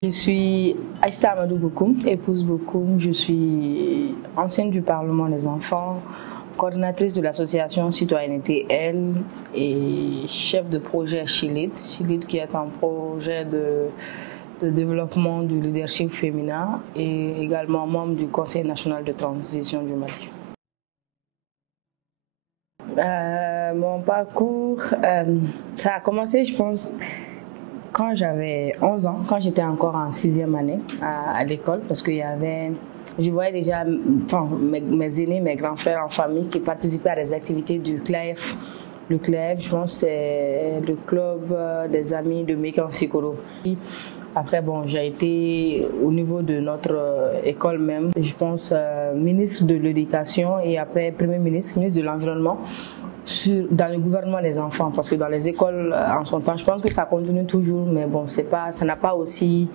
Je suis Aïsta Amadou Bokoum, épouse Bokoum. Je suis ancienne du Parlement des enfants, coordinatrice de l'association Citoyenneté L et chef de projet Chilid. Chilid qui est un projet de développement du leadership féminin et également membre du Conseil national de transition du Mali. Mon parcours, ça a commencé, je pense, quand j'avais 11 ans, quand j'étais encore en 6e année à l'école, parce que je voyais déjà mes aînés, mes grands frères en famille qui participaient à des activités du CLAEF. Le CLAEF, je pense, c'est le club des amis de Mekan Sikoro. Après, j'ai été au niveau de notre école même, je pense, ministre de l'Éducation et après Premier ministre, ministre de l'Environnement, dans le gouvernement des enfants. Parce que dans les écoles, en son temps, je pense que ça continue toujours, mais ça n'a pas aussi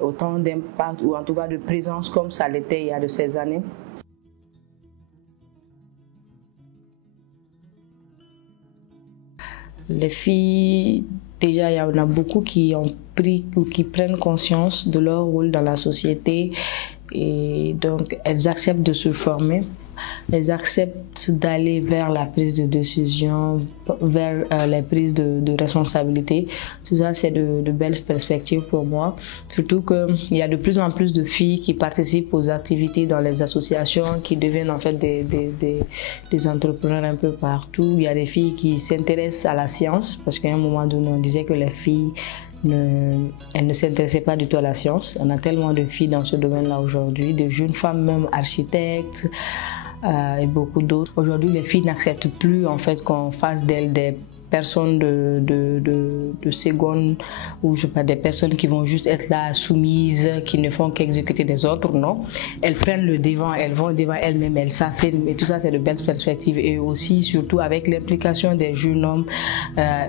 autant d'impact ou en tout cas de présence comme ça l'était il y a de ces années. Les filles, déjà, il y en a beaucoup qui ont pris ou qui prennent conscience de leur rôle dans la société et donc elles acceptent de se former. Elles acceptent d'aller vers la prise de décision, vers les prises de responsabilité. Tout ça, c'est de belles perspectives pour moi. Surtout qu'il y a de plus en plus de filles qui participent aux activités dans les associations, qui deviennent en fait des entrepreneurs un peu partout. Il y a des filles qui s'intéressent à la science, parce qu'à un moment donné, on disait que les filles elles ne s'intéressaient pas du tout à la science. On a tellement de filles dans ce domaine-là aujourd'hui, de jeunes femmes même architectes, et beaucoup d'autres. Aujourd'hui, les filles n'acceptent plus en fait qu'on fasse d'elles des personnes de seconde ou des personnes qui vont juste être là soumises, qui ne font qu'exécuter des autres, non. Elles prennent le devant, elles vont devant elles-mêmes, elles s'affirment et tout ça c'est de belles perspectives et aussi surtout avec l'implication des jeunes hommes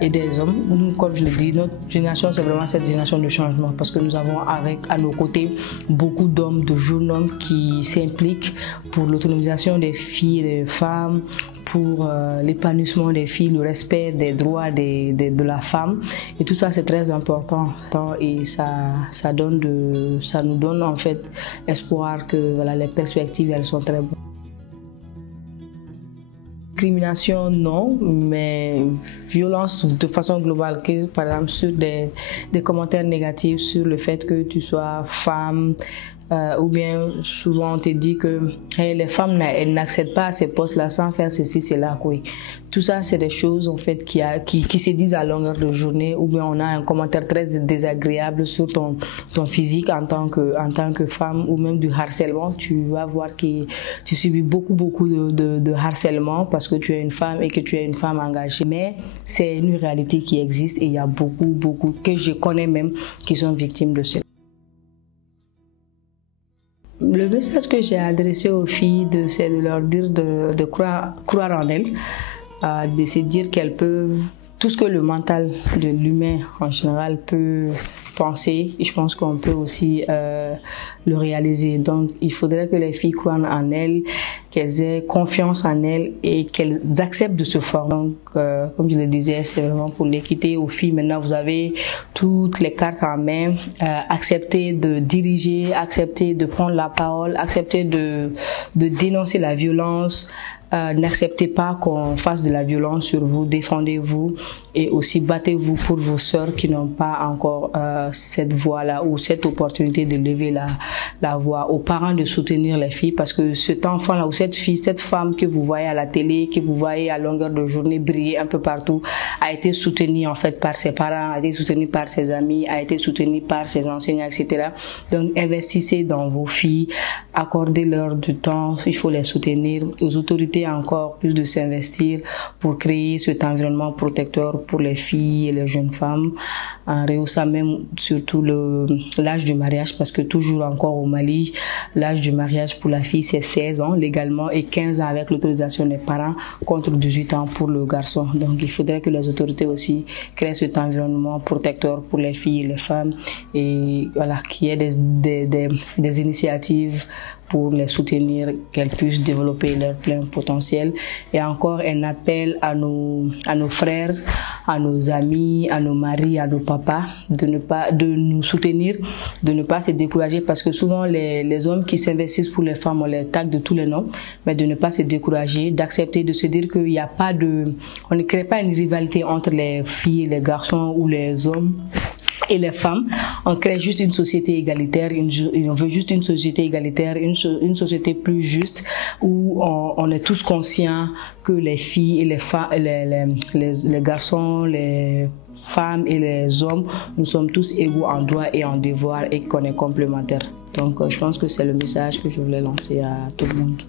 et des hommes. Nous, comme je l'ai dit, notre génération c'est vraiment cette génération de changement parce que nous avons à nos côtés beaucoup d'hommes, de jeunes hommes qui s'impliquent pour l'autonomisation des filles et des femmes, pour l'épanouissement des filles, le respect des droits de la femme et tout ça c'est très important et ça nous donne en fait espoir que voilà, les perspectives elles sont très bonnes. Discrimination non, mais violence de façon globale, que par exemple sur des commentaires négatifs sur le fait que tu sois femme, ou bien souvent on te dit que les femmes elles n'accèdent pas à ces postes-là sans faire ceci, cela, oui. Tout ça c'est des choses en fait qui se disent à longueur de journée, ou bien on a un commentaire très désagréable sur ton physique en tant que femme, ou même du harcèlement. Tu vas voir que tu subis beaucoup de harcèlement parce que tu es une femme et que tu es une femme engagée. Mais c'est une réalité qui existe et il y a beaucoup que je connais même qui sont victimes de ça. Le message que j'ai adressé aux filles, c'est de leur dire de croire en elles, de se dire qu'elles peuvent, tout ce que le mental de l'humain en général peut penser, je pense qu'on peut aussi le réaliser. Donc il faudrait que les filles croient en elles, qu'elles aient confiance en elles et qu'elles acceptent de se former. Donc comme je le disais, c'est vraiment pour l'équité aux filles. Maintenant vous avez toutes les cartes en main, acceptez de diriger, acceptez de prendre la parole, acceptez de dénoncer la violence. N'acceptez pas qu'on fasse de la violence sur vous, défendez-vous et aussi battez-vous pour vos sœurs qui n'ont pas encore cette voix-là ou cette opportunité de lever la voix. Aux parents de soutenir les filles parce que cet enfant-là ou cette fille, cette femme que vous voyez à la télé, que vous voyez à longueur de journée briller un peu partout, a été soutenue en fait par ses parents, a été soutenue par ses amis, a été soutenue par ses enseignants, etc. Donc investissez dans vos filles, accordez-leur du temps, il faut les soutenir. Aux autorités encore plus de s'investir pour créer cet environnement protecteur pour les filles et les jeunes femmes, en rehaussant même surtout l'âge du mariage, parce que toujours encore au Mali, l'âge du mariage pour la fille c'est 16 ans légalement et 15 ans avec l'autorisation des parents contre 18 ans pour le garçon. Donc il faudrait que les autorités aussi créent cet environnement protecteur pour les filles et les femmes et voilà, qu'il y ait des initiatives pour les soutenir, qu'elles puissent développer leur plein potentiel. Et encore un appel à nos frères, à nos amis, à nos maris, à nos papas, de nous soutenir, de ne pas se décourager, parce que souvent les hommes qui s'investissent pour les femmes, on les tague de tous les noms, mais de ne pas se décourager, d'accepter, de se dire qu'il n'y a pas on ne crée pas une rivalité entre les filles et les garçons ou les hommes et les femmes. On crée juste une société égalitaire, on veut juste une société égalitaire, une société plus juste, où on est tous conscients que les filles et les garçons, les femmes et les hommes, nous sommes tous égaux en droit et en devoir, et qu'on est complémentaires. Donc je pense que c'est le message que je voulais lancer à tout le monde.